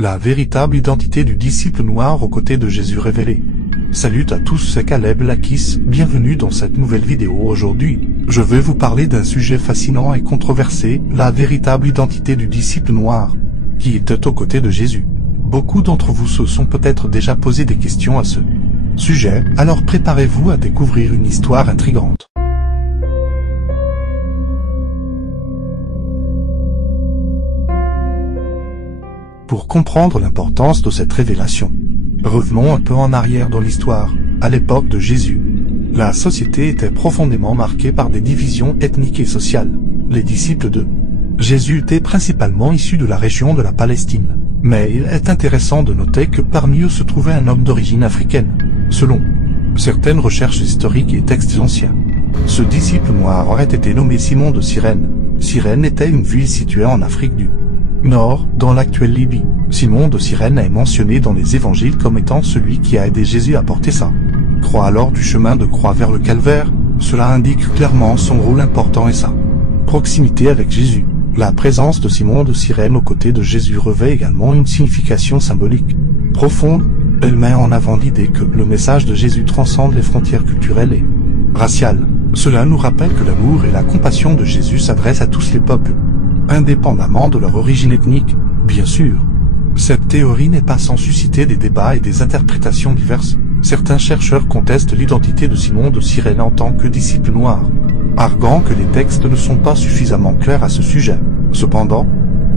la véritable identité du disciple noir aux côtés de Jésus révélé. Salut à tous, c'est Caleb Lakis, bienvenue dans cette nouvelle vidéo. Aujourd'hui, je vais vous parler d'un sujet fascinant et controversé, la véritable identité du disciple noir, qui était aux côtés de Jésus. Beaucoup d'entre vous se sont peut-être déjà posé des questions à ce sujet, alors préparez-vous à découvrir une histoire intrigante. Pour comprendre l'importance de cette révélation, revenons un peu en arrière dans l'histoire. À l'époque de Jésus, la société était profondément marquée par des divisions ethniques et sociales. Les disciples de Jésus étaient principalement issus de la région de la Palestine. Mais il est intéressant de noter que parmi eux se trouvait un homme d'origine africaine, selon certaines recherches historiques et textes anciens. Ce disciple noir aurait été nommé Simon de Cyrène. Cyrène était une ville située en Afrique du Nord, dans l'actuelle Libye. Simon de Cyrène est mentionné dans les évangiles comme étant celui qui a aidé Jésus à porter sa croix lors du chemin de croix vers le calvaire. Cela indique clairement son rôle important et sa proximité avec Jésus. La présence de Simon de Cyrène aux côtés de Jésus revêt également une signification symbolique profonde. Elle met en avant l'idée que le message de Jésus transcende les frontières culturelles et raciales. Cela nous rappelle que l'amour et la compassion de Jésus s'adressent à tous les peuples, indépendamment de leur origine ethnique, bien sûr. Cette théorie n'est pas sans susciter des débats et des interprétations diverses. Certains chercheurs contestent l'identité de Simon de Cyrène en tant que disciple noir, arguant que les textes ne sont pas suffisamment clairs à ce sujet. Cependant,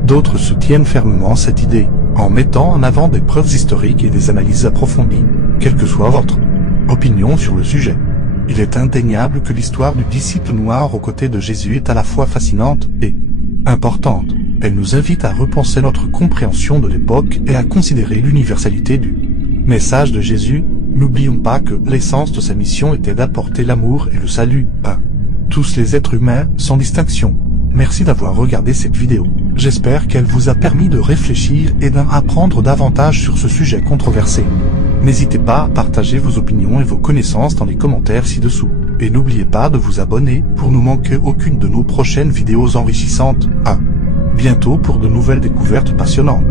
d'autres soutiennent fermement cette idée, en mettant en avant des preuves historiques et des analyses approfondies. Quelle que soit votre opinion sur le sujet, il est indéniable que l'histoire du disciple noir aux côtés de Jésus est à la fois fascinante et importante. Elle nous invite à repenser notre compréhension de l'époque et à considérer l'universalité du message de Jésus. N'oublions pas que l'essence de sa mission était d'apporter l'amour et le salut à tous les êtres humains, sans distinction. Merci d'avoir regardé cette vidéo. J'espère qu'elle vous a permis de réfléchir et d'apprendre davantage sur ce sujet controversé. N'hésitez pas à partager vos opinions et vos connaissances dans les commentaires ci-dessous. Et n'oubliez pas de vous abonner pour ne manquer aucune de nos prochaines vidéos enrichissantes. À bientôt pour de nouvelles découvertes passionnantes.